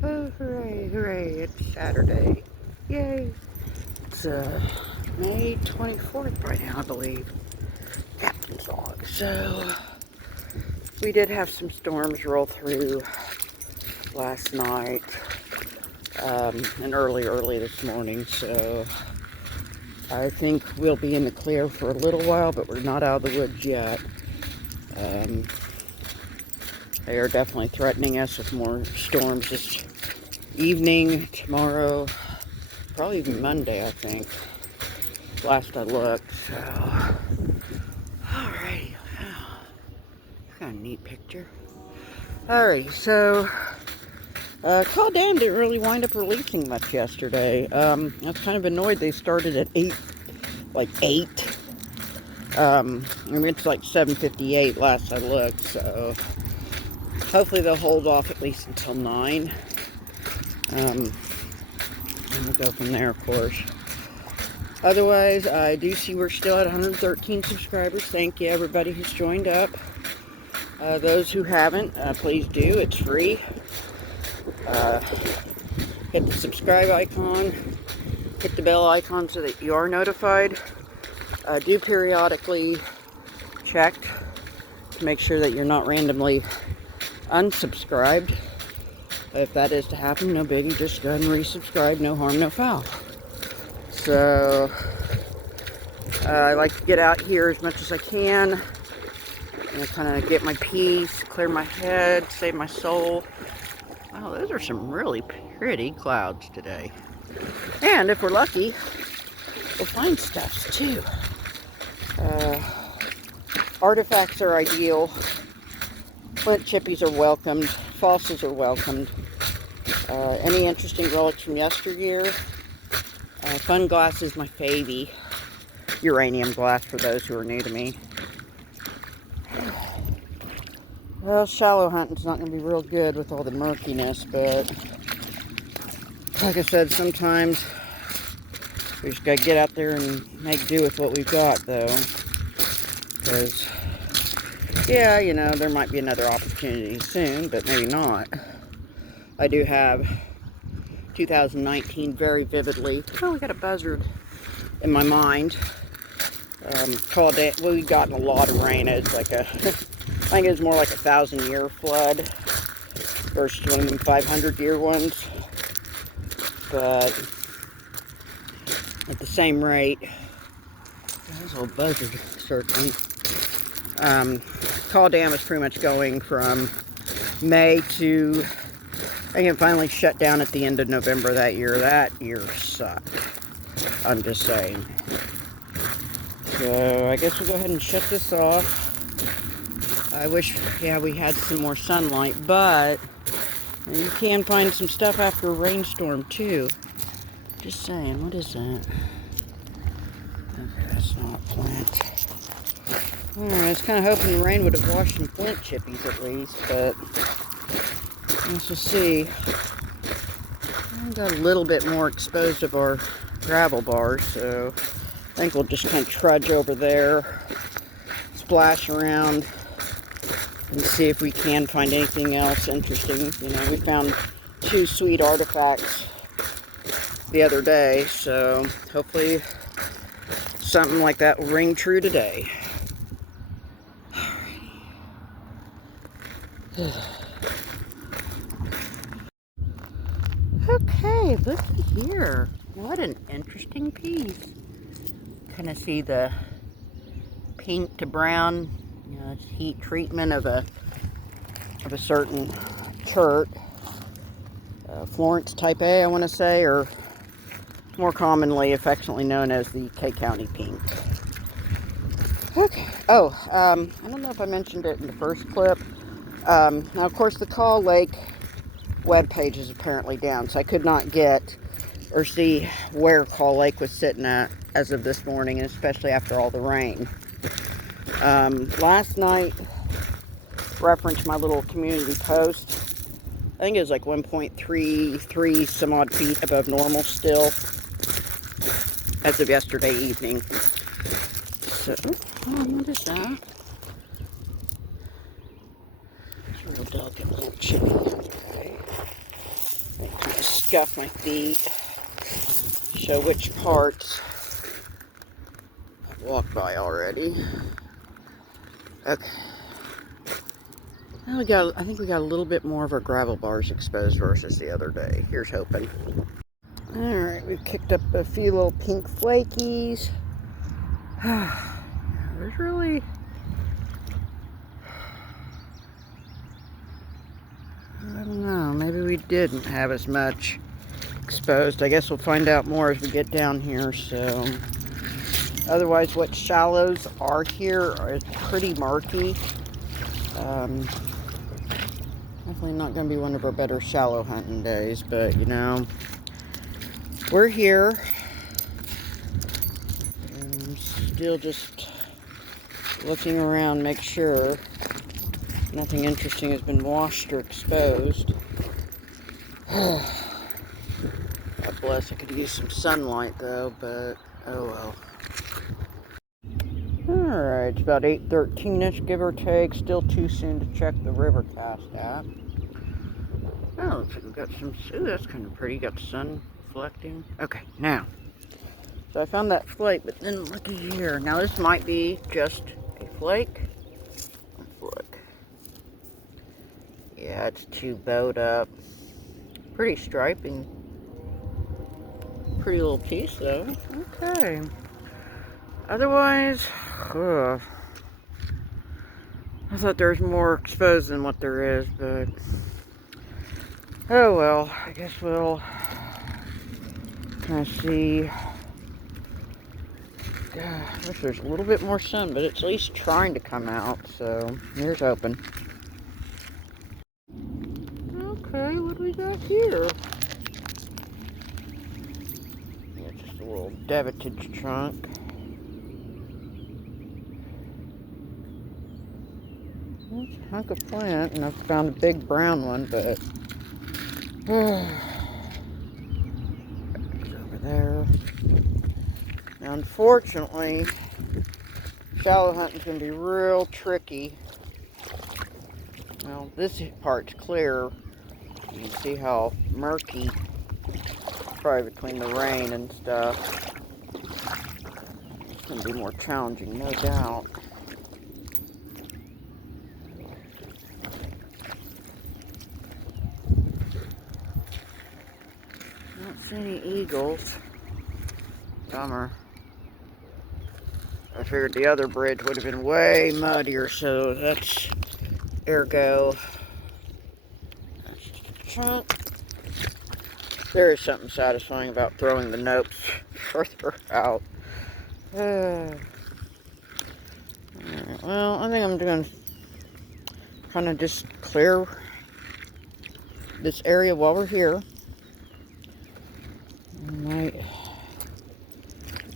Oh, hooray, hooray, it's Saturday. Yay. It's May 24th right now, I believe. Captain's log. So, we did have some storms roll through last night and early this morning. So, I think we'll be in the clear for a little while, but we're not out of the woods yet. They are definitely threatening us with more storms this evening, tomorrow, probably even Monday, I think. Last I looked, so. Alrighty, wow. Kind of neat picture. Alrighty, so. Call Dam didn't really wind up releasing much yesterday. I was kind of annoyed they started at 8. I mean, it's like 7:58 last I looked, so. Hopefully they'll hold off at least until 9. And we'll go from there, of course. Otherwise, I do see we're still at 113 subscribers. Thank you, everybody who's joined up. Those who haven't, please do. It's free. Hit the subscribe icon. Hit the bell icon so that you are notified. Do periodically check to make sure that you're not randomly unsubscribed. If that is to happen, no biggie, just go ahead and resubscribe. No harm, no foul. So, I like to get out here as much as I can and kind of get my peace, clear my head, save my soul. Wow, those are some really pretty clouds today. And if we're lucky, we'll find stuff too. Artifacts are ideal. Flint chippies are welcomed. Fossils are welcomed. Any interesting relics from yesteryear. Fun glass is my favy. Uranium glass for those who are new to me. Well, shallow hunting's not going to be real good with all the murkiness, but like I said, sometimes we just got to get out there and make do with what we've got, though. Because, yeah, you know, there might be another opportunity soon, but maybe not. I do have 2019 very vividly. Oh, we got a buzzard in my mind. We've gotten a lot of rain. It's like I think it was more like a 1,000-year flood versus one of them 500-year ones. But at the same rate, there's a old buzzard circling. Call Dam is pretty much going from May to, I think it finally shut down at the end of November that year. That year sucked. I'm just saying. So I guess we'll go ahead and shut this off. I wish, yeah, we had some more sunlight, but you can find some stuff after a rainstorm too. Just saying, what is that? Okay, that's not flint. Alright, I was kind of hoping the rain would have washed some flint chippies at least, but let's just see. I got a little bit more exposed of our gravel bars, so I think we'll just kind of trudge over there, splash around, and see if we can find anything else interesting. You know, we found 2 sweet artifacts the other day, so hopefully something like that will ring true today. Okay, looky here. What an interesting piece. Kind of see the pink to brown, you know, heat treatment of a certain chert. Florence Type A, I want to say, or more commonly, affectionately known as the K County pink. Okay. Oh, I don't know if I mentioned it in the first clip. Now, of course, the Call Lake webpage is apparently down, so I could not get or see where Call Lake was sitting at as of this morning, and especially after all the rain. Last night, referenced my little community post. I think it was like 1.33 some odd feet above normal still as of yesterday evening. So, what is that? It's a real delicate little chip. Okay. scuff my feet, show which parts I've walked by already. Okay. Now I think we got a little bit more of our gravel bars exposed versus the other day. Here's hoping. Alright, we've kicked up a few little pink flakies. There's really... I don't know, maybe we didn't have as much exposed. I guess we'll find out more as we get down here, so... Otherwise, what shallows are here are pretty murky. Definitely not going to be one of our better shallow hunting days, but, you know, we're here. And still just looking around, make sure nothing interesting has been washed or exposed. God bless, I could use some sunlight though, but oh well. Alright, it's about 8:13ish, give or take. Still too soon to check the river cast app. Oh, looks like we've got some, ooh, that's kind of pretty. Got the sun reflecting. Okay, now. So I found that flake, but then looky here. Now this might be just a flake. Let's look. Yeah, it's too bowed up. Pretty striping. Pretty little piece though. Okay. Otherwise, ugh. I thought there was more exposed than what there is, but oh well. I guess we'll kind of see. God, I wish there's a little bit more sun, but it's at least trying to come out. So here's hoping. Okay, what do we got here? Yeah, just a little devitage chunk. It's a hunk of plant, and I've found a big brown one, but it's over there. Now, unfortunately, shallow hunting's going to be real tricky. Well, this part's clear. You can see how murky, probably between the rain and stuff. It's going to be more challenging, no doubt. I don't see any eagles. Bummer. I figured the other bridge would have been way muddier, so that's ergo. That's just a chunk. There is something satisfying about throwing the nopes further out. Alright, well, I think I'm going to kind of just clear this area while we're here. Might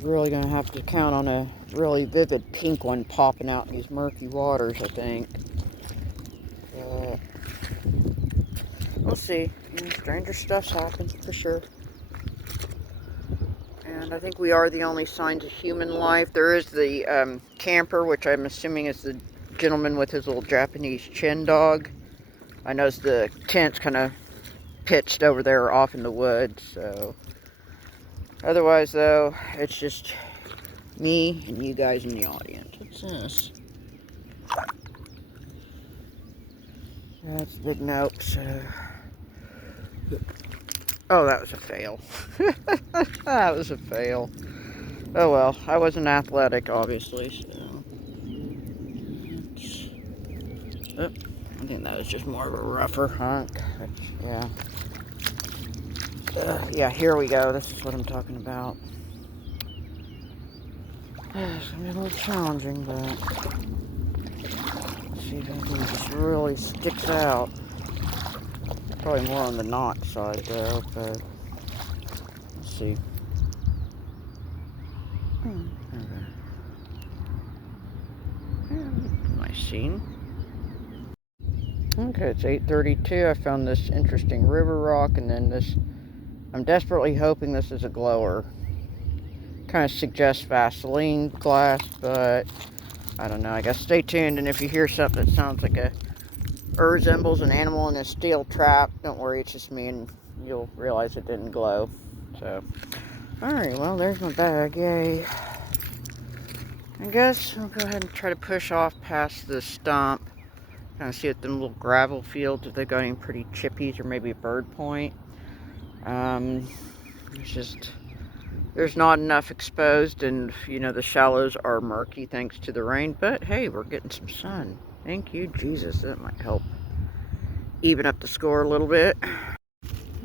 really going to have to count on a really vivid pink one popping out in these murky waters, I think. We'll see. Stranger stuff's happened, for sure. And I think we are the only signs of human life. There is the camper, which I'm assuming is the gentleman with his little Japanese chin dog. I noticed the tent's kind of pitched over there off in the woods, so... Otherwise, though, it's just me and you guys in the audience. What's this? That's a big nope, so... Oh, that was a fail. That was a fail. Oh well, I wasn't athletic, obviously, so... Oh, I think that was just more of a rougher hunk. But, yeah. Yeah, here we go. This is what I'm talking about. It's gonna be a little challenging, but let's see if anything just really sticks out. Probably more on the knot side, though, but let's see. Okay. Nice scene. Okay, it's 8:32. I found this interesting river rock, and then this. I'm desperately hoping this is a glower. Kind of suggests Vaseline glass, but I don't know. I guess stay tuned, and if you hear something that sounds like a resembles an animal in a steel trap. Don't worry, it's just me, and you'll realize it didn't glow. So, alright, well, there's my bag. Yay. I guess we'll go ahead and try to push off past the stump. Kind of see if them little gravel fields, if they've got any pretty chippies or maybe a bird point. It's just, there's not enough exposed, and you know, the shallows are murky thanks to the rain, but hey, we're getting some sun. Thank you, Jesus. That might help even up the score a little bit.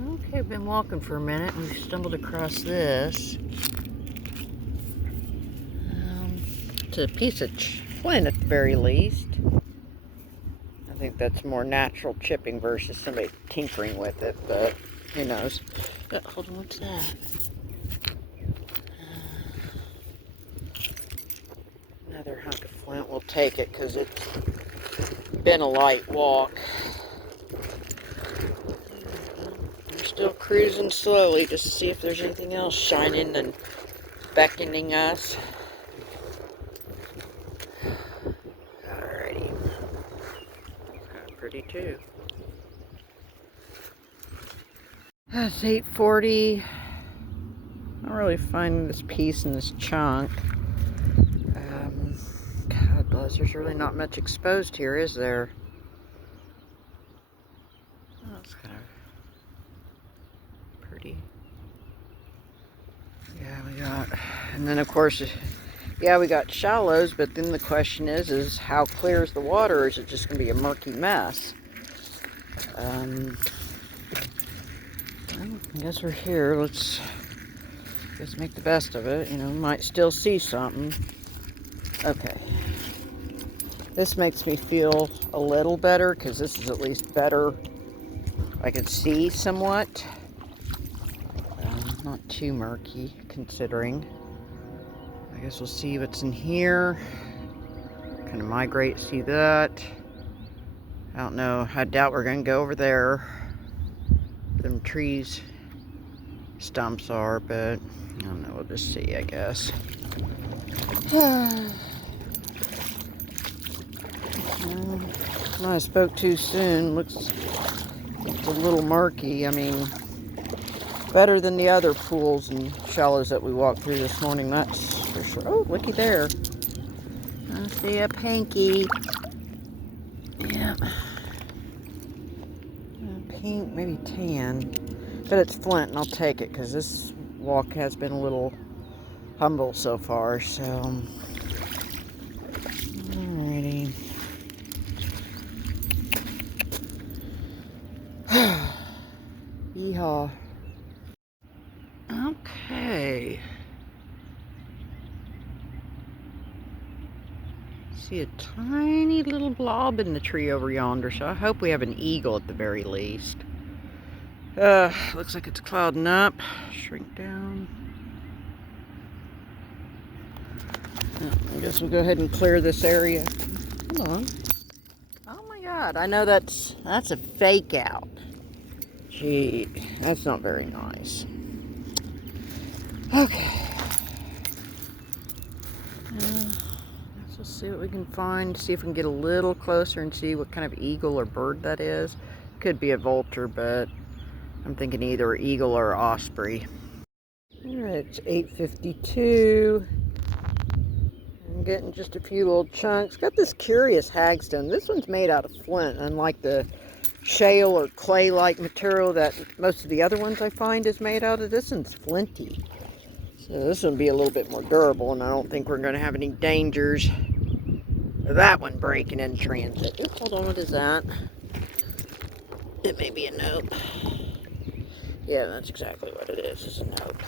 Okay, I've been walking for a minute and we've stumbled across this. It's a piece of flint at the very least. I think that's more natural chipping versus somebody tinkering with it, but who knows. But hold on, what's that? Another hunk of flint. We'll take it because it's been a light walk. I'm still cruising slowly just to see if there's anything else shining and beckoning us. Alrighty. Kind of pretty too. That's 8:40. I'm really finding this piece in this chunk. God bless, there's really not much exposed here, is there? Oh, that's kind of pretty. Yeah, we got, and then of course, yeah, we got shallows, but then the question is how clear is the water, or is it just going to be a murky mess? I guess we're here. Let's make the best of it. You know, might still see something. Okay. This makes me feel a little better because this is at least better. I can see somewhat. Not too murky considering. I guess we'll see what's in here. Kind of migrate, see that. I don't know. I doubt we're going to go over there. Them trees stumps are, but I don't know. We'll just see, I guess. I spoke too soon. Looks a little murky. I mean, better than the other pools and shallows that we walked through this morning, that's for sure. Oh, looky there. I see a pinky. Yeah. Pink, maybe tan. But it's flint, and I'll take it because this walk has been a little humble so far. So, alrighty. Yeehaw. Okay. See a tiny little blob in the tree over yonder, so I hope we have an eagle at the very least. Looks like it's clouding up. Shrink down. I guess we'll go ahead and clear this area. Hold on. Oh my God, I know that's a fake out. Gee, that's not very nice. Okay. Let's see what we can find. See if we can get a little closer and see what kind of eagle or bird that is. Could be a vulture, but I'm thinking either eagle or osprey. Alright, it's 8:52. I'm getting just a few little chunks. Got this curious hagstone. This one's made out of flint, unlike the shale or clay-like material that most of the other ones I find is made out of. This one's flinty. So this one will be a little bit more durable, and I don't think we're going to have any dangers of that one breaking in transit. Ooh, hold on, what is that? It may be a nope. Yeah, that's exactly what it is. It's a nope.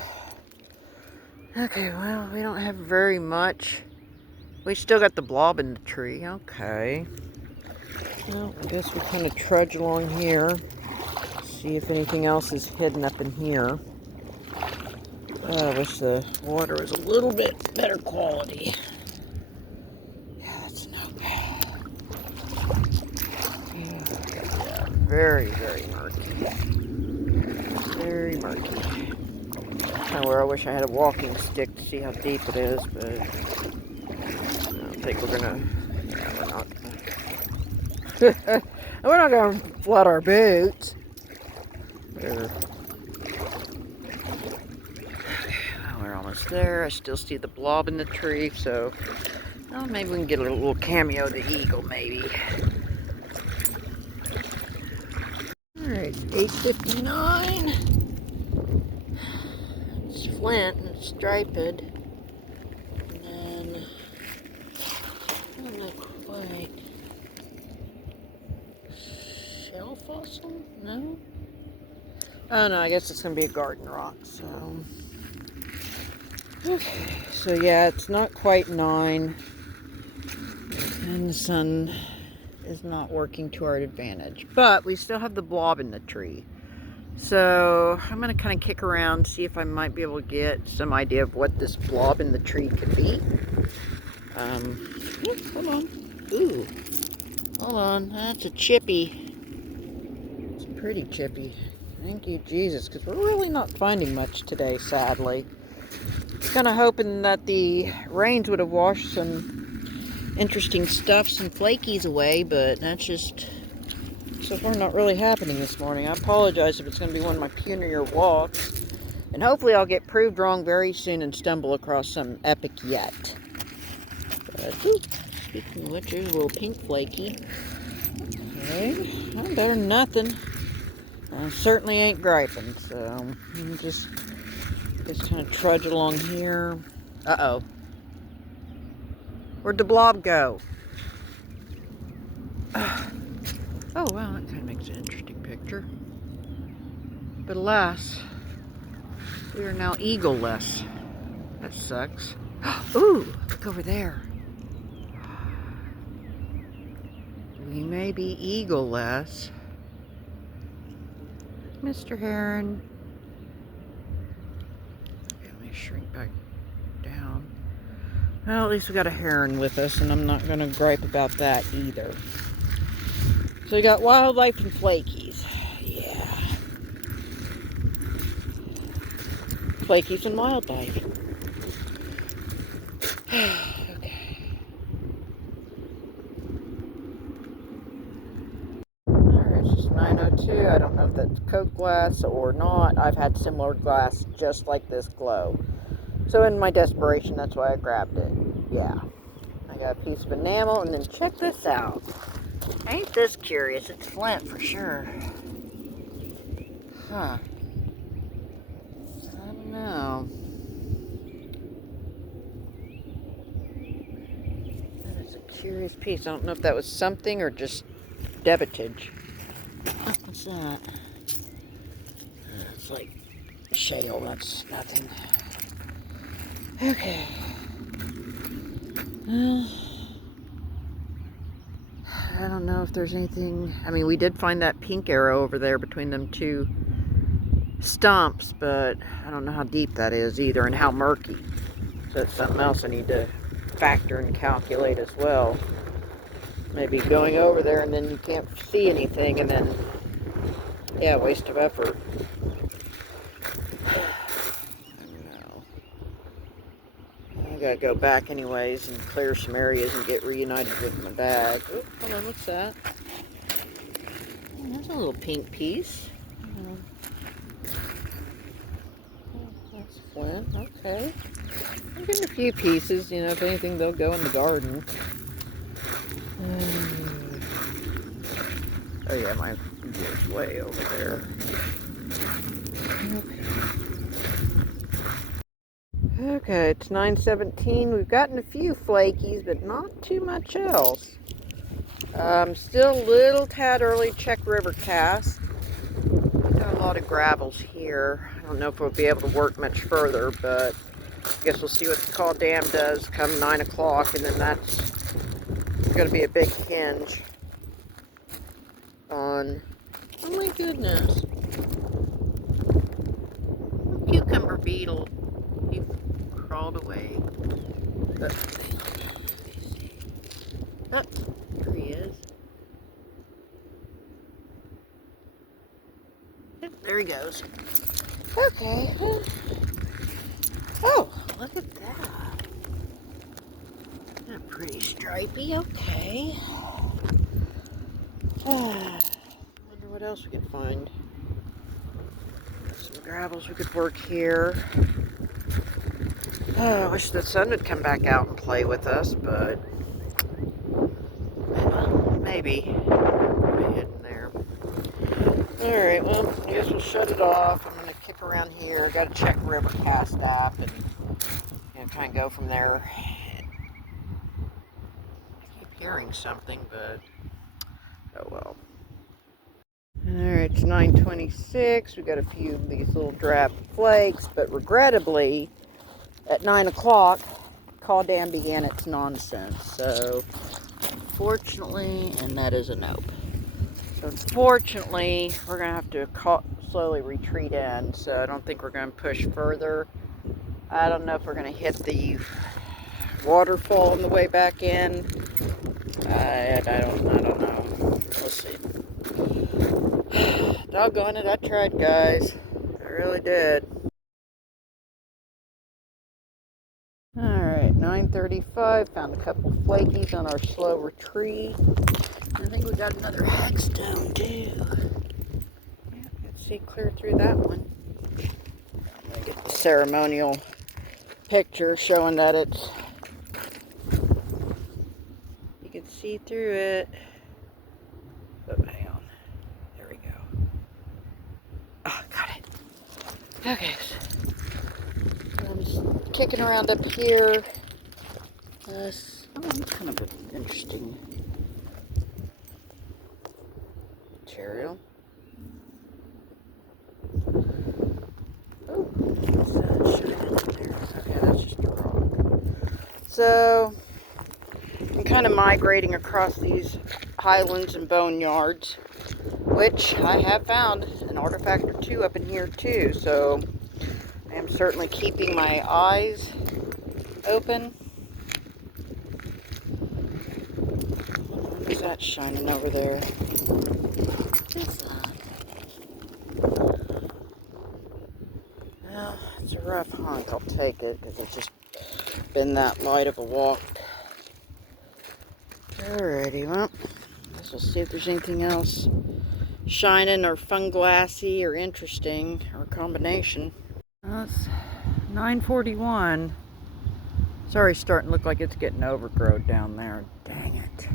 Okay, well, we don't have very much. We still got the blob in the tree. Okay. Well, I guess we kind of trudge along here. See if anything else is hidden up in here. I wish the water was a little bit better quality. Yeah, that's no bad. Yeah, very, very murky. Very murky. Kind of where I wish I had a walking stick to see how deep it is, but I don't think we're gonna. Yeah, we're not. we're not going to flood our boots. There. We're almost there. I still see the blob in the tree, so well, maybe we can get a little cameo of the eagle, maybe. Alright, 8:59. It's flint and it's striped. And then, I don't know quite. Shell fossil? No? Oh no, I guess it's going to be a garden rock, so. Okay, so yeah, it's not quite 9. And the sun is not working to our advantage. But we still have the blob in the tree. So I'm going to kind of kick around, see if I might be able to get some idea of what this blob in the tree could be. Hold on. Ooh. Hold on. That's a chippy. It's pretty chippy. Thank you, Jesus, because we're really not finding much today, sadly. Kind of hoping that the rains would have washed some interesting stuff, some flakies away, but that's just so far not really happening this morning. I apologize if it's going to be one of my punier walks, and hopefully I'll get proved wrong very soon and stumble across some epic yet. But, speaking of which, there's a little pink flaky. Okay, well, better than nothing. I certainly ain't griping, so just kind of trudge along here. Uh-oh. Where'd the blob go? Oh, wow, that kind of makes an interesting picture. But alas, we are now eagle-less. That sucks. Ooh, look over there. We may be eagle-less. Mr. Heron. Okay, let me shrink back down. Well, at least we got a heron with us, and I'm not going to gripe about that either. So we got wildlife and flakies. Yeah. Flakies and wildlife. Okay. Alright, it's just 9:02. I don't know if that's Coke glass or not. I've had similar glass just like this glow. So in my desperation, that's why I grabbed it. Yeah. I got a piece of enamel, and then check this out. Ain't this curious? It's flint for sure. Huh. I don't know. That is a curious piece. I don't know if that was something or just debitage. Oh, what's that? It's like shale. That's nothing. Okay. I don't know if there's anything. I mean, we did find that pink arrow over there between them two stumps, but I don't know how deep that is either and how murky. So it's something else I need to factor and calculate as well. Maybe going over there and then you can't see anything, and then, yeah, waste of effort. I gotta go back anyways and clear some areas and get reunited with my bag. Oh, hold on, what's that? Oh, there's a little pink piece. Oh, that's flint. Okay. I'm getting a few pieces. You know, if anything, they'll go in the garden. Oh yeah, my gear's way over there. Okay. Okay, it's 9:17. We've gotten a few flakies, but not too much else. Still a little tad early check river cast. Got a lot of gravels here. I don't know if we'll be able to work much further, but I guess we'll see what the call dam does come 9 o'clock, and then that's going to be a big hinge on. Oh my goodness. Cucumber beetle. You've crawled away. Oh, there he is. Yep, there he goes. Okay. Oh, look at that. Isn't that pretty stripey? Okay. Wonder what else we could find. Some gravels we could work here. I wish the sun would come back out and play with us, but maybe. Hidden there. Alright, well, I guess we'll shut it off. I'm going to kick around here. Got to check Rivercast app and try and go from there. I keep hearing something, but oh well. Alright, it's 9:26. We got a few of these little drab flakes, but regrettably, at 9 o'clock, call dam began its nonsense. So, unfortunately, and that is a nope. So, unfortunately, we're going to have to slowly retreat in. So, I don't think we're going to push further. I don't know if we're going to hit the waterfall on the way back in. I don't know. We'll see. Doggone it, I tried, guys. I really did. Alright, 9:35. Found a couple flakies on our slow retreat. I think we got another hagstone, too. Yeah, let's see clear through that one. I'm going to get the ceremonial picture showing that it's... You can see through it. Oh, hang on. There we go. Oh, got it. Okay. I'm just kicking around up here. It's kind of an interesting material. Oh, sun's shining in there. Okay, that's just a rock. So, I'm kind of migrating across these highlands and boneyards, which I have found an artifact or two up in here too. So, I am certainly keeping my eyes open. What is that shining over there? What is that? Well, it's a rough hunk. I'll take it because it's just been that light of a walk. Alrighty, well, guess we'll see if there's anything else shining or funglassy or interesting or a combination. Well, it's 9:41. Sorry, starting to look like it's getting overgrown down there. Dang it.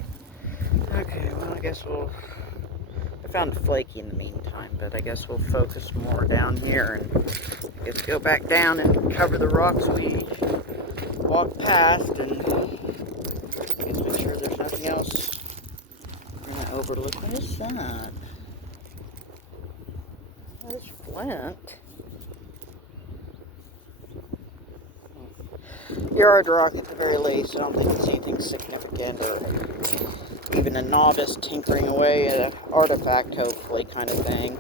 Okay, well, I guess I found a flaky in the meantime, but I guess we'll focus more down here and just go back down and cover the rocks we walked past, and I guess make sure there's nothing else we're going to overlook. What is that? There's flint. Yard rock at the very least. I don't think it's anything significant or even a novice tinkering away at an artifact, hopefully, kind of thing.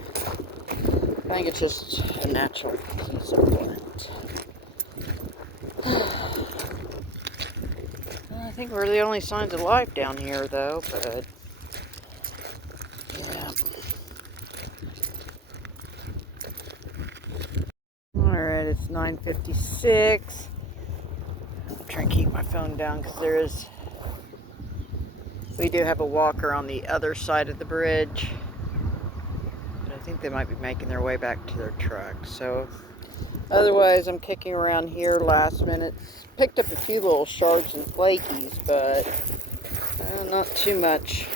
I think it's just a natural piece of flint. I think we're the only signs of life down here, though, but yeah. Alright, it's 9:56. I'll try and keep my phone down because we do have a walker on the other side of the bridge. But I think they might be making their way back to their truck. So, otherwise, I'm kicking around here last minute. Picked up a few little shards and flakies, but not too much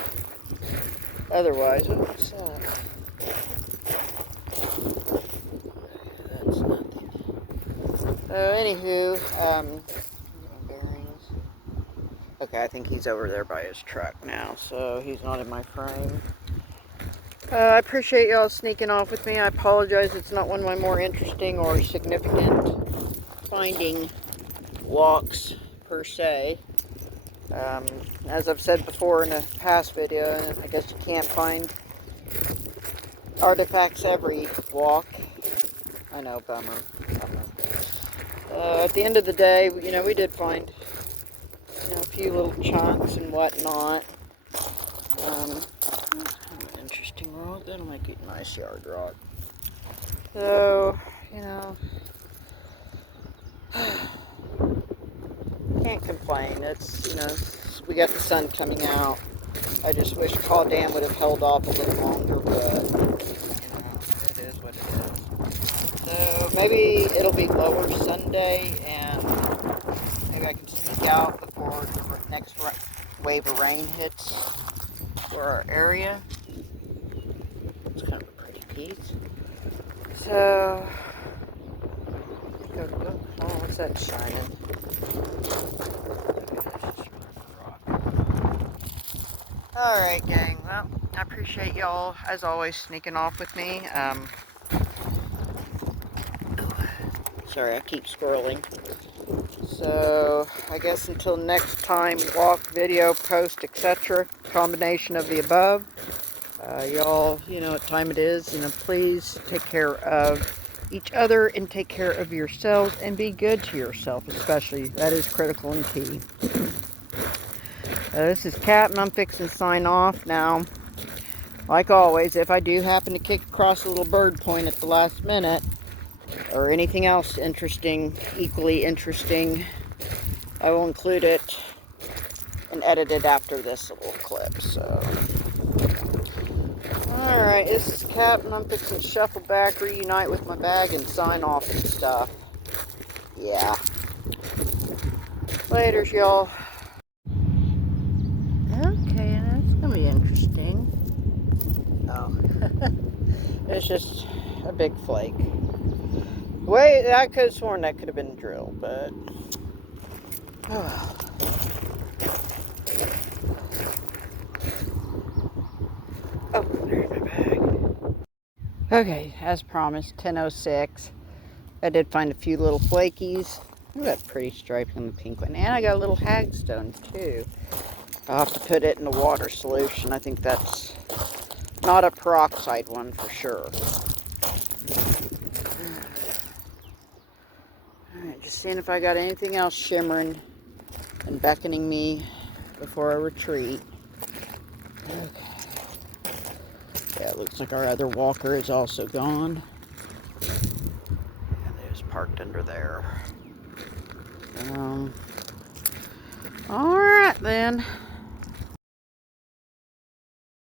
otherwise. What's that? That's nothing. Anywho, bearings. Okay, I think he's over there by his truck now, so he's not in my frame. I appreciate y'all sneaking off with me. I apologize, it's not one of my more interesting or significant finding walks per se. As I've said before in a past video, I guess you can't find artifacts every walk. I know, bummer. At the end of the day, we did find a few little chunks and whatnot. Interesting rock. That'll make it a nice yard rock. So, can't complain. It's, we got the sun coming out. I just wish Caw Dam would have held off a little longer, but, you know, it is what it is. So, maybe it'll be lower Sunday, and maybe I can sneak out before the next wave of rain hits for our area. It's kind of a pretty piece. So, oh, what's that shining? Alright, gang. Well, I appreciate y'all, as always, sneaking off with me. Sorry, I keep scrolling. So, I guess until next time, walk, video, post, etc. Combination of the above. Y'all, you know what time it is. You know, please take care of each other and take care of yourselves and be good to yourself, especially. That is critical and key. This is Kat, and I'm fixing to sign off now. Like always, if I do happen to kick across a little bird point at the last minute, or anything else interesting, equally interesting, I will include it and edit it after this little clip. So, alright, this is Kat, and I'm fixing to shuffle back, reunite with my bag, and sign off and stuff. Yeah. Laters, y'all. Okay, that's gonna be interesting. Oh. It's just a big flake. Wait, I could have sworn that could have been drilled, but oh well. Oh, there's my bag. Okay, as promised, 10:06. I did find a few little flakies. Look at that pretty stripe on the pink one. And I got a little hagstone too. I'll have to put it in the water solution. I think that's not a peroxide one for sure. Alright, just seeing if I got anything else shimmering and beckoning me before I retreat. Okay. Yeah, it looks like our other walker is also gone. And it was parked under there. Alright then.